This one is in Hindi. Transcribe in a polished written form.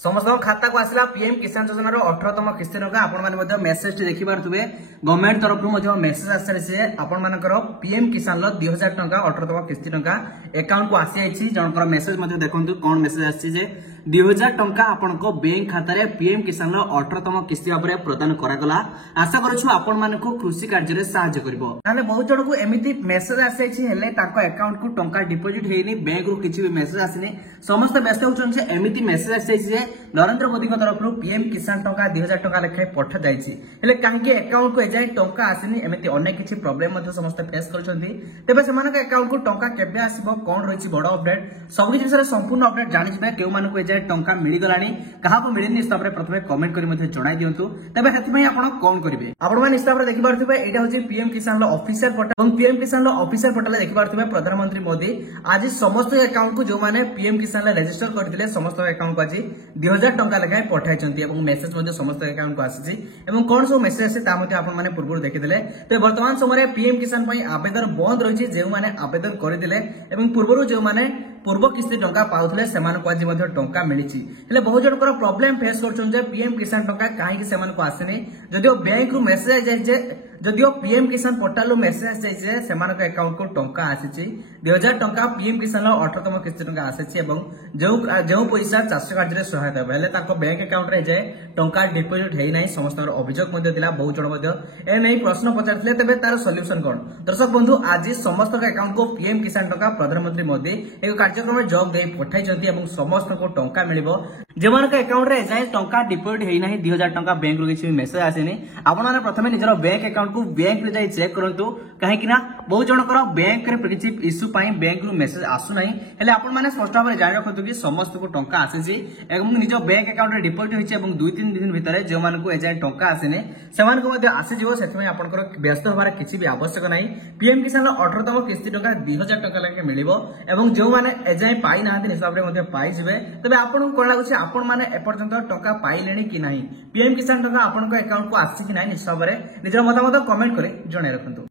समस्त खाता को आसला पीएम किसान योजना 18तम किस्ती टंका आपण मेसेज देखि पारुथबे गवर्नमेंट तरफ मेसेज आसी आपण मानकर पीएम किसान 2000 टंका 18तम किस्ती टंका अकाउंट को आसी आइछि जनकर मेसेज मध्ये देखंतु कोन मेसेज आछि जे 2000 टंका आपनको बैंक खाता रे पीएम किसान 18तम किस्ती भाबरे प्रदान करागला आशा करूछु आपण मानको कृषि कार्य रे सहायता करबो ताले बहुत जण को एमिति मेसेज आसी आइछि हेले ताको अकाउंट को टंका डिपॉजिट हेनी बैंक रो किछि भी मेसेज आसीनी समस्त व्यस्त होचन जे एमिति मेसेज आसी आइछि जे नरेंद्र मोदी तरफ पीएम किसान टंका 2000 टंका लेखे पठा जाइछि हेले कांके अकाउंट को एजाय टंका आसीनी एमिति अनेक किछि प्रॉब्लम मध्ये समस्त फेस करछन्ती तेबे सेमानक अकाउंट को टंका केबे आसीबो कोन रहिछि बडो अपडेट सब किछि सरे संपूर्ण अपडेट जानि जिबे केउ मानको एजाय टंका मिली गलानी कहा को मिलिनी हिसाब रे प्रथमे कमेंट करि मध्ये जणाई दियंतु तेबे हेति पई आपण कोन करिवे आपण मान हिसाब रे देखि पारथिबे एटा होछि पीएम किसान लो ऑफिशियल पोर्टल और पीएम किसान लो ऑफिशियल पोर्टल देखि पारथिबे प्रधानमंत्री मोदी आज समस्त अकाउंट को जो माने पीएम किसान ले रजिस्टर करथिले समस्त अकाउंट को आज 2000 टंका लेखाय पठाइछन्ती एवं मेसेज मध्ये समस्त अकाउंट को आसीछि एवं कोन सब मेसेज आसे ता मध्ये आपण माने पूर्व देखिदेले तो वर्तमान समय पीएम किसान पई आवेदन बंद रहिछि जे माने आवेदन करिदिले एवं पूर्वरु जे माने पूर्व किस्ती टंका पाउथले सेमान को आज मध्ये टंका मिलिछि हेले बहुत जनकर प्रॉब्लम फेस करछन जे पीएम किसान टंका काहे कि सेमान को आसेनी जदियो बैंक रु मेसेज जाय जे जदियो पीएम किसान पोर्टल रु मेसेज जाय जे सेमान को अकाउंट को टंका आसीछि 2000 टंका पीएम किसान 18तम किस्ती टंका आसीछि एवं जो पैसा चाष कार्य रे सहायता हेले ताको बैंक अकाउंट रे जाय टंका डिपॉजिट हेइ नै समस्त अभियोग मध्ये दिला बहुत जण मध्ये ए नै प्रश्न पचारथिले तबे तार सॉल्यूशन कोन दर्शक बंधु आज समस्त अकाउंट को पीएम किसान टंका प्रधानमंत्री मोदी एक कार्यक्रम जॉब दे पठाई जंती एवं समस्त को टंका मिलिबो जेमान के अकाउंट रे जाय टंका डिपॉजिट हेइ नै 2000 टंका बैंक रु किछि मेसेज आसेनी आपण माने प्रथमे निजर बैंक अकाउंट को बैंक रे जाय चेक करंतु काहे कि ना बहुत जनकर बैंक रे किछि इश्यू पई बैंक रु मेसेज आसु नै हेले आपण माने स्पष्ट भाबरे जानि रखंतु कि समस्त को टंका आसेछि एवं निज बैंक अकाउंट रे डिपॉजिट होइछि एवं 2-3 दिन भितरे जे मान को एजाय टंका आसेने सेमान को मध्ये आसे जिवो सेतमे आपनकर व्यस्त होबार किछि भी आवश्यक नै पीएम किसान 18तम किस्ती टंका 2000 टंका लेके मिलिबो एवं जो माने एजाय पाई नाहंती हिसाब रे मध्ये पाई जिवे तबे आपन कोन लागुछि आपण माने एपर्यंत टंका पाइलेनी कि नाही पीएम किसान टंका आपनक अकाउंट को आछि कि नाही हिसाब रे निजर मतामत कमेंट करे जणे रखंतु।